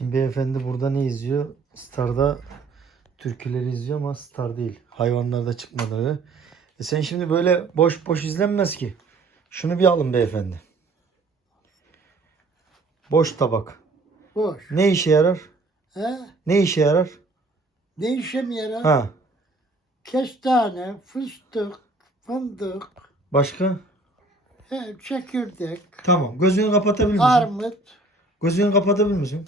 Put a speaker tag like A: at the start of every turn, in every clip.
A: Şimdi beyefendi burada ne izliyor? Star'da türküleri izliyor ama Star değil. Hayvanlarda çıkmaları. E sen şimdi böyle boş boş izlenmez ki. Şunu bir alın beyefendi. Boş tabak.
B: Boş.
A: Ne işe yarar?
B: He?
A: Ne işe yarar?
B: Ne işe mi yarar?
A: Ha.
B: Kestane, fıstık, fındık,
A: Başka?
B: he, çekirdek,
A: Tamam. Gözünü kapatabilir misin?
B: armut.
A: Gözünü kapatabilir misin?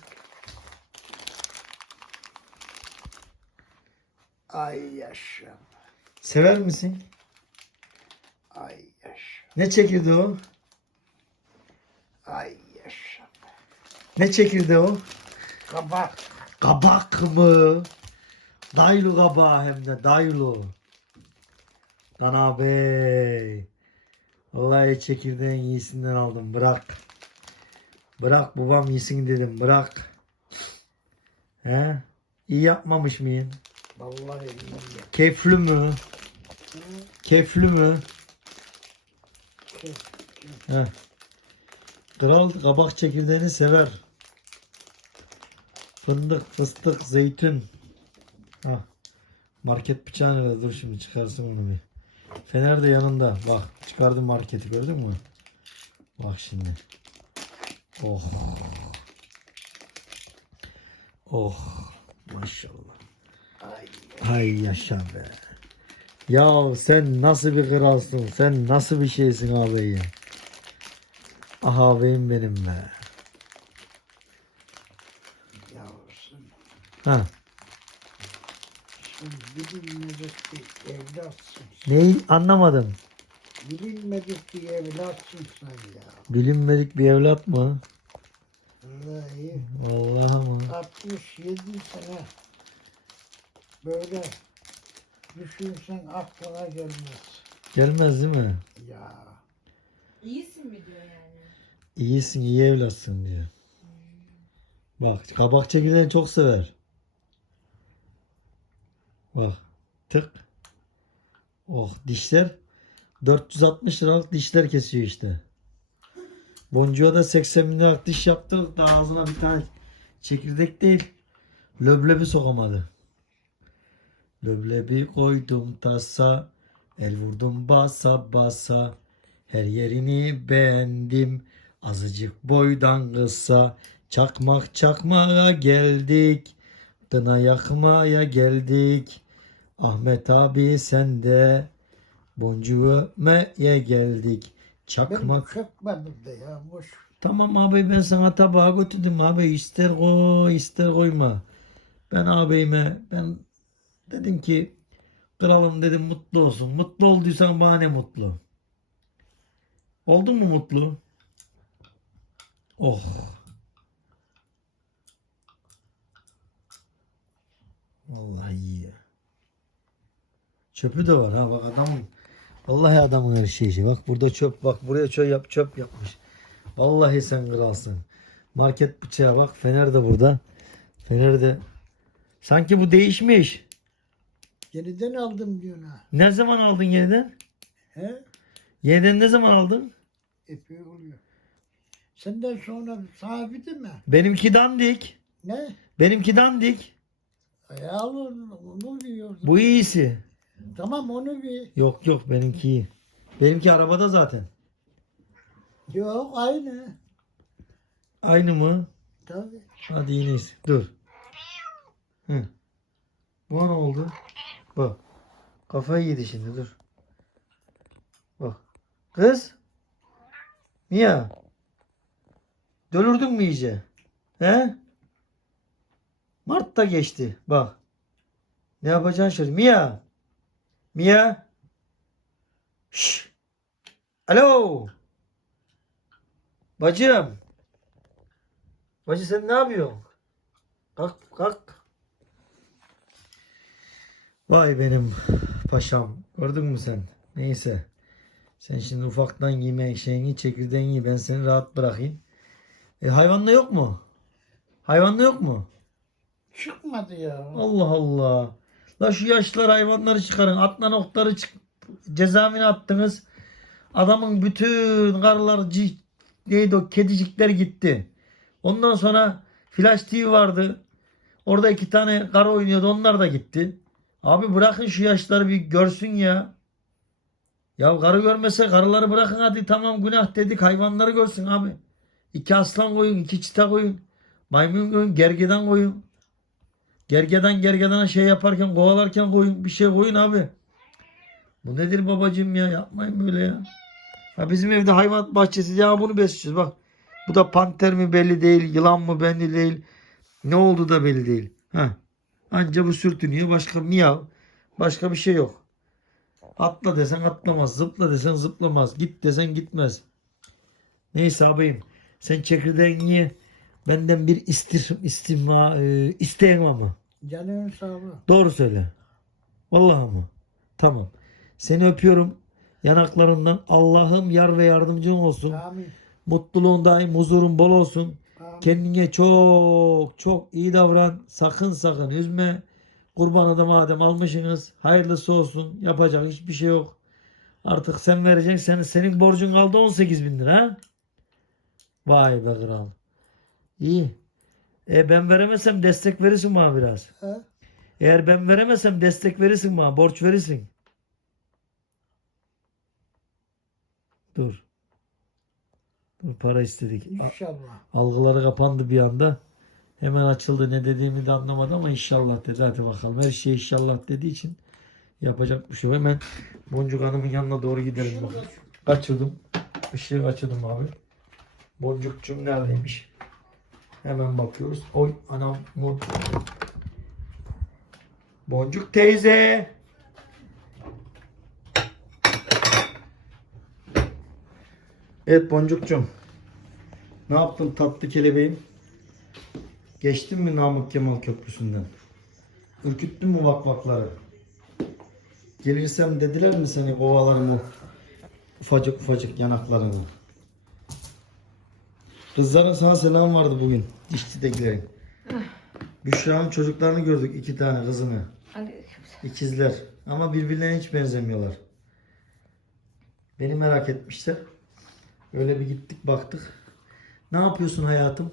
B: Ay yaşam,
A: Sever misin?
B: ay yaşam,
A: Ne çekirdeği o?
B: ay yaşam.
A: Ne çekirdeği o?
B: Kabak.
A: Kabak mı? Daylı kabağı hem de daylı. Dana bey. Vallahi çekirdeğin iyisinden aldım. Bırak. Bırak babam yesin dedim. Bırak. He? İyi yapmamış mıyım?
B: Vallahi iyi.
A: Keflü mü? Keflü mü? He. Kral kabak çekirdeğini sever. Fındık, fıstık, zeytin. Ha. Market bıçağı nerede? Dur şimdi çıkarsın onu bir. Fener de yanında. Bak çıkardım marketi gördün mü? Bak şimdi. Oh. Oh. Maşallah.
B: Ay.
A: Hay yaşa be. Ya sen nasıl bir kralsın? Sen nasıl bir şeysin ağabeyim? Ah ağabeyim benim be.
B: Yavrusun.
A: Ha.
B: Sen bilinmedik bir evlatsın.
A: Neyi anlamadım.
B: Bilinmedik bir evlatsın sen ya.
A: Bilinmedik bir evlat mı?
B: Vallahi
A: Vallahi mı?
B: 67 sene böyle düşünsen aklına gelmez.
A: Gelmez değil mi?
B: Ya
C: İyisin mi diyor yani?
A: İyisin, iyi evlatsın diyor. Bak kabak çekirdeğini çok sever. Bak tık. Oh dişler 460 liralık dişler kesiyor işte. Boncuğa da 80 bin liralık diş yaptırdık da ağzına bir tane çekirdek değil. Löblebi sokamadı. Löblebi koydum tasa. El vurdum basa basa. Her yerini beğendim. Azıcık boydan kısa. Çakmak çakmağa geldik. Dına yakmaya geldik. Ahmet abi sen de boncuğu öpmeye geldik. Çakmak.
B: kökme burada ya boş.
A: Tamam abi ben sana tabağa götürdüm abi. ister koy ister koyma. Ben ağabeyime ben dedim ki kralım dedim mutlu olsun. Mutlu olduysan bana ne mutlu. Oldun mu mutlu? Oh. Vallahi iyi ya. Çöpü de var ha bak adamın. Vallahi adamın her şeyi. Bak burada çöp bak buraya çöp yap çöp yapmış. Vallahi sen kralsın. Market bıçağı bak Fener de burada. Fener de sanki bu değişmiş.
B: Yeniden aldım diyor ha.
A: Ne zaman aldın yeniden?
B: He?
A: Yeniden ne zaman aldın?
B: Epey oluyor. Senden sonra sahibi değil mi?
A: Benimki dandik.
B: Ne?
A: Benimki dandik.
B: Ya onu, onu diyordum.
A: Bu iyisi.
B: Tamam onu bir.
A: Yok yok benimki iyi. Benimki arabada zaten.
B: Yok aynı.
A: Aynı mı?
B: Tabii.
A: Hadi yine iyisi. Dur. Hı. Bu ne oldu? Bak. Kafayı yedi şimdi dur. Bak. Kız. Mia. Dölürdün mü iyice? He? Mart da geçti. Bak. Ne yapacaksın şimdi? Mia. Mia. Şş. Alo. Bacım. Bacı sen ne yapıyorsun? Kalk kalk. Vay benim paşam. Gördün mü sen? Neyse. Sen şimdi ufaktan yeme şeyini çekirdeğini ye. Ben seni rahat bırakayım. E, hayvanla yok mu? Hayvanla yok mu?
B: Çıkmadı ya.
A: Allah Allah. La şu yaşlılar hayvanları çıkarın. Atla noktaları çık cezaevine attınız. Adamın bütün karılar neydi o kedicikler gitti. Ondan sonra Flash TV vardı. Orada iki tane karı oynuyordu. Onlar da gitti. Abi bırakın şu yaşları bir görsün ya. Ya karı görmese karıları bırakın hadi tamam günah dedik hayvanları görsün abi. İki aslan koyun, iki çita koyun. Maymun koyun, gergedan koyun. Gergedan gergedana şey yaparken kovalarken koyun bir şey koyun abi. Bu nedir babacığım ya yapmayın böyle ya. Ha bizim evde hayvan bahçesi ya bunu besliyoruz bak. Bu da panter mi belli değil, yılan mı belli değil. Ne oldu da belli değil. Ha. Anca bu sürtünüyor başka miyav. Başka bir şey yok. Atla desen atlamaz. Zıpla desen zıplamaz. Git desen gitmez. Neyse abim. Sen çekirdeğini ye. Benden bir istir, istima, e, isteğin var mı?
B: Canın sağlığı.
A: Doğru söyle. Vallahi mı? Tamam. Seni öpüyorum. Yanaklarından Allah'ım yar ve yardımcın olsun.
B: Amin.
A: Mutluluğun daim, huzurun bol olsun. Kendine çok çok iyi davran. Sakın sakın üzme. Kurbanı da madem almışsınız. Hayırlısı olsun. Yapacak hiçbir şey yok. Artık sen vereceksin. Senin, senin borcun kaldı 18 bin lira. Vay be kral. İyi. E ben veremezsem destek verirsin bana biraz.
B: Ha?
A: Eğer ben veremezsem destek verirsin bana. Borç verirsin. Dur. Para istedik.
B: İnşallah.
A: Algıları kapandı bir anda. Hemen açıldı. Ne dediğimi de anlamadı ama inşallah dedi. Hadi bakalım. Her şey inşallah dediği için yapacak bir şey yok. Hemen Boncuk Hanım'ın yanına doğru gidelim. Bakalım. Kaçırdım. Işığı açıldım abi. Boncukçum neredeymiş? Hemen bakıyoruz. Oy anam bu. Boncuk teyze. Evet Boncukçum. Ne yaptın tatlı kelebeğim? Geçtin mi Namık Kemal Köprüsü'nden? Ürküttün mü vakvakları? Gelirsem dediler mi seni kovalarım o ufacık ufacık yanaklarını? Kızların sana selam vardı bugün. Dişçidekilerin. Büşra'nın çocuklarını gördük iki tane kızını. İkizler. Ama birbirlerine hiç benzemiyorlar. Beni merak etmişler. Öyle bir gittik baktık. Ne yapıyorsun hayatım?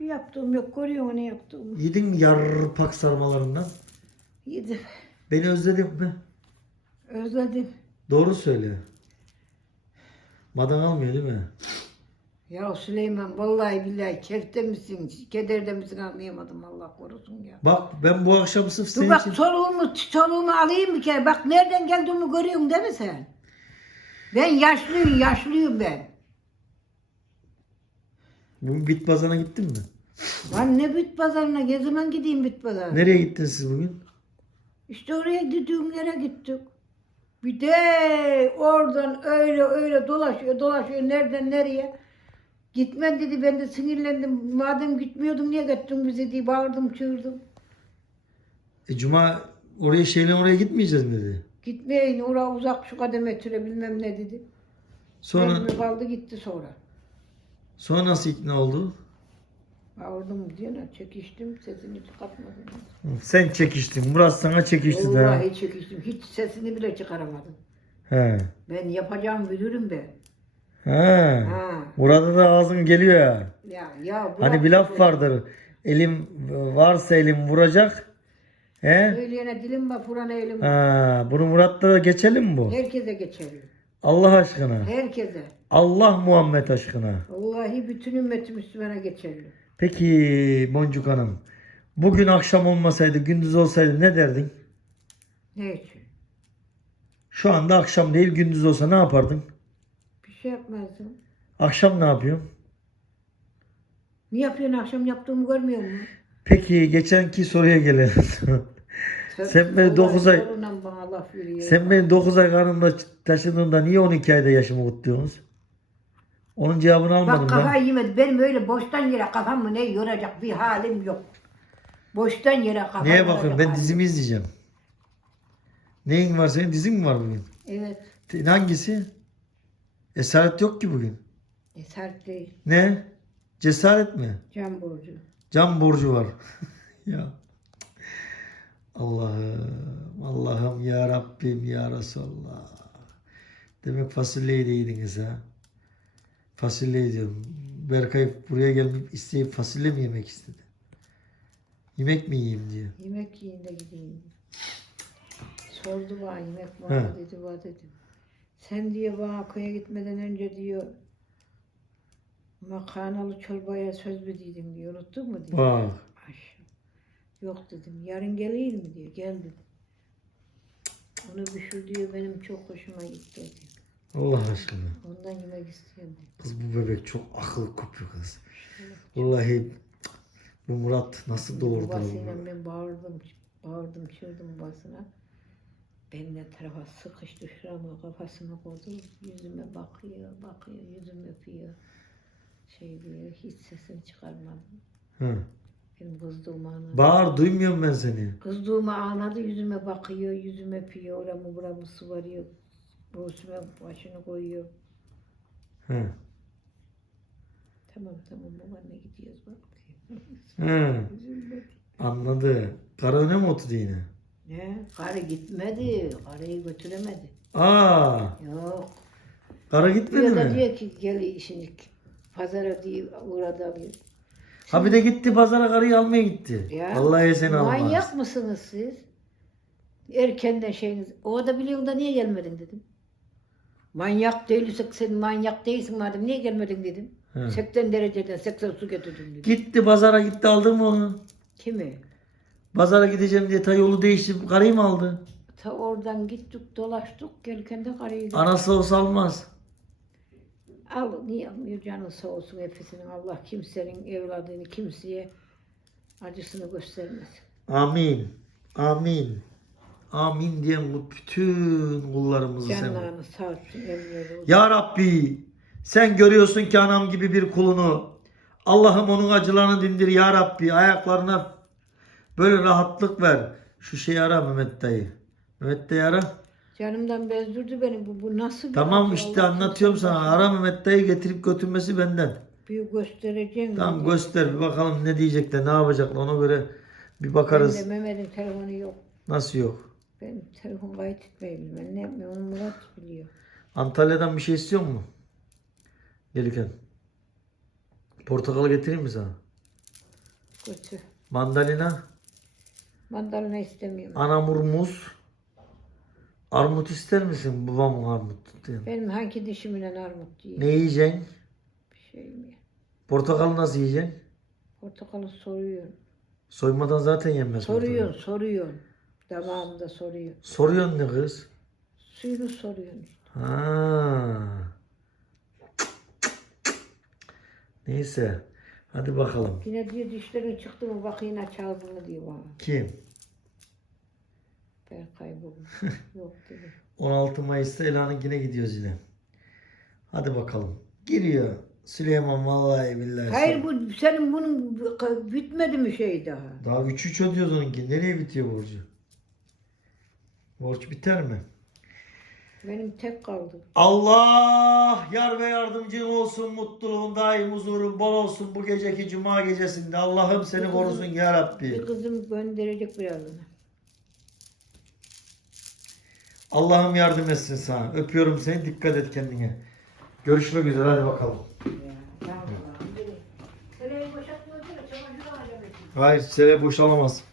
D: Bir yaptığım yok. Görüyor ne yaptığımı.
A: Yedin mi yarpak sarmalarından?
D: Yedim.
A: Beni özledin mi?
D: Özledim.
A: Doğru söyle. Madan almıyor değil mi?
D: Ya Süleyman vallahi billahi kefte misin, kederde misin anlayamadım Allah korusun ya.
A: Bak ben bu akşam sırf
D: Dur
A: senin
D: bak
A: için...
D: soluğumu, soluğumu alayım bir kere. Bak nereden geldiğimi görüyorsun değil mi sen? Ben yaşlıyım, yaşlıyım ben.
A: Bugün bit pazarına gittin mi?
D: Lan ne bit pazarına, ne zaman gideyim bit pazarına?
A: Nereye gittiniz siz bugün?
D: İşte oraya gittiğim yere gittik. Bir de oradan öyle öyle dolaşıyor dolaşıyor nereden nereye. Gitmem dedi ben de sinirlendim. Madem gitmiyordun niye gittin bize diye bağırdım çığırdım.
A: E, Cuma oraya şeyle oraya gitmeyeceğiz mi dedi.
D: Gitmeyin oraya uzak şu kadar metre bilmem ne dedi.
A: Sonra
D: Mecbur kaldı gitti sonra.
A: sonra nasıl ikna oldu?
D: Bağırdım diye ne çekiştim sesini çıkartmadım.
A: Sen çekiştin. Murat sana çekişti de. ha.
D: Vallahi çekiştim hiç sesini bile çıkaramadım.
A: He.
D: Ben yapacağım müdürüm ben.
A: He.
D: Ha.
A: Burada da ağzın geliyor ya.
D: Ya ya
A: Hani
D: bırak
A: bir laf vardır. Elim varsa elim vuracak. He?
D: Söyleyene dilim var, Kur'an elim var.
A: Ha, bunu Murat'ta da geçelim mi bu?
D: Herkese geçelim.
A: Allah aşkına.
D: Herkese.
A: Allah Muhammed aşkına.
D: Vallahi bütün ümmeti Müslümana geçelim.
A: Peki Boncuk Hanım. Bugün akşam olmasaydı, gündüz olsaydı ne derdin?
D: Ne için?
A: Şu anda akşam değil, gündüz olsa ne yapardın?
D: Bir şey yapmazdım.
A: Akşam ne yapıyorsun?
D: Ne yapıyorsun akşam yaptığımı görmüyor musun?
A: Peki geçenki soruya gelelim. Sen beni
D: Vallahi
A: dokuz ay-. Sen beni 9 ay karnımda taşıdığında niye 12 ayda yaşımı kutluyorsunuz? Onun cevabını almadım
D: Bak kafayı yemedi. Benim öyle boştan yere kafamı ne yoracak bir halim yok. Boştan yere kafamı
A: Neye bakıyorsun? Ben
D: halim
A: dizimi izleyeceğim. Neyin var senin? Dizin mi var bugün?
D: Evet.
A: Hangisi? Esaret yok ki bugün.
D: E, sert değil.
A: Ne? Cesaret mi?
D: Can borcu.
A: Can borcu var. ya. Allah'ım, Allah'ım ya Rabbim ya Resulallah. Demek fasulyeyi de yediniz ha. Fasulye diyorum. Berkay buraya gelmeyip isteyip fasulye mi yemek istedi? Yemek mi yiyeyim diyor.
D: Yemek yiyin de gideyim. Sordu bana yemek var mı dedi var dedim. Sen diyor bana köye gitmeden önce diyor makarnalı çorbaya söz verdiydin diyor. Unuttun mu diyor.
A: Bak.
D: Ay, Yok dedim. Yarın geleyim mi diyor. Gel dedim. Onu bir diyor benim çok hoşuma gitti diyor.
A: Allah aşkına.
D: Ondan yemek istiyorum diyor.
A: Kız bu bebek çok akıl kopuyor kız. Vallahi bu Murat nasıl doğurdu
D: Babasıyla ben bağırdım, bağırdım, çığırdım babasına. Ben de tarafa sıkıştı şurama kafasına koydu. Yüzüme bakıyor, bakıyor, yüzümü öpüyor. Şey hiç sesini çıkarmadım.
A: Hı.
D: Benim kızdığımı anladı.
A: Bağır duymuyorum ben seni.
D: Kızdığımı anladı, yüzüme bakıyor, yüzümü öpüyor, oramı buramı sıvarıyor. Göğsüme başını koyuyor.
A: Hı.
D: Tamam tamam babaanne gidiyoruz bak.
A: Hı. Anladı. Karı öne mi oturdu yine?
D: Ne? Karı gitmedi, karıyı götüremedi.
A: Aa,
D: Yok.
A: karı gitmedi
D: Ya da
A: mi?
D: diyor ki gel şimdi pazara diye uğradı diyor.
A: Ha bir de gitti pazara karıyı almaya gitti.
D: Ya,
A: Vallahi seni almaz.
D: Manyak mısınız siz? Erkenden şeyiniz. O da biliyorum da niye gelmedin dedim. Manyak değilsek sen manyak değilsin madem niye gelmedin dedim.
A: Hı.
D: 80 dereceden 80 su getirdim dedim.
A: Gitti pazara gitti aldı mı onu?
D: Kimi?
A: Pazara gideceğim diye ta yolu değişti. Karıyı mı aldı?
D: Ta oradan gittik dolaştık gelirken de karıyı
A: Anası olsa almaz.
D: Al niye almıyor canın sağ olsun Efes'inin Allah kimsenin evladını kimseye acısını göstermesin.
A: Amin. Amin. Amin diyen bu bütün kullarımızı sen.
D: Canlarını sağ olsun.
A: Ya Rabbi sen görüyorsun ki anam gibi bir kulunu. Allah'ım onun acılarını dindir ya Rabbi. Ayaklarına böyle rahatlık ver. Şu şeyi ara Mehmet dayı. Mehmet dayı ara.
D: Canımdan bezdürdü beni. Bu, bu nasıl bir
A: Tamam
D: acı?
A: işte
D: Allah
A: anlatıyorum
D: kimsenin
A: sana. Ara Mehmet dayı getirip götürmesi benden.
D: Büyük göstereceğim.
A: Tamam
D: dedi.
A: göster bir bakalım ne diyecekler ne yapacaklar ona göre bir
D: Ben
A: bakarız.
D: de Mehmet'in telefonu yok.
A: Nasıl yok?
D: Ben telefon kayıt etmeyi bilmem. Ne yapmıyorum onu Murat biliyor.
A: Antalya'dan bir şey istiyor mu? Gelirken. Portakal getireyim mi sana?
D: Kötü.
A: Mandalina,
D: Mandalina istemiyorum.
A: anamur muz. Armut ister misin? Babamın armut. diyor.
D: Benim hangi dişimle armut değil.
A: Ne yiyeceksin?
D: Bir şey mi?
A: Portakal nasıl yiyeceksin?
D: Portakalı soruyor.
A: Soymadan zaten yenmez.
D: Soruyor,
A: portakal.
D: soruyor. Damağımda soruyor.
A: Soruyorsun ne kız?
D: Suyunu soruyor.
A: Ha. Neyse. Hadi bakalım.
D: Yine diyor dişlerin çıktı mı bak yine çaldığını diyor bana.
A: Kim?
D: Ben kayboldum. Yok dedi.
A: 16 Mayıs'ta Ela'nınkine gidiyoruz yine. Hadi bakalım. Giriyor. Süleyman vallahi billahi.
D: Hayır bu senin bunun bitmedi mi şey daha?
A: Daha 3-3 ödüyoruz onunki. Nereye bitiyor borcu? Borç biter mi?
D: Benim tek kaldı.
A: Allah yar ve yardımcın olsun. Mutluluğun daim huzurun bol olsun bu geceki cuma gecesinde. Allah'ım seni korusun ya Rabbi.
D: Bir kızım gönderecek birazdan.
A: Allah'ım yardım etsin sana. Öpüyorum seni. Dikkat et kendine. Görüşmek üzere. Hadi bakalım. Hayır sere boşalamaz.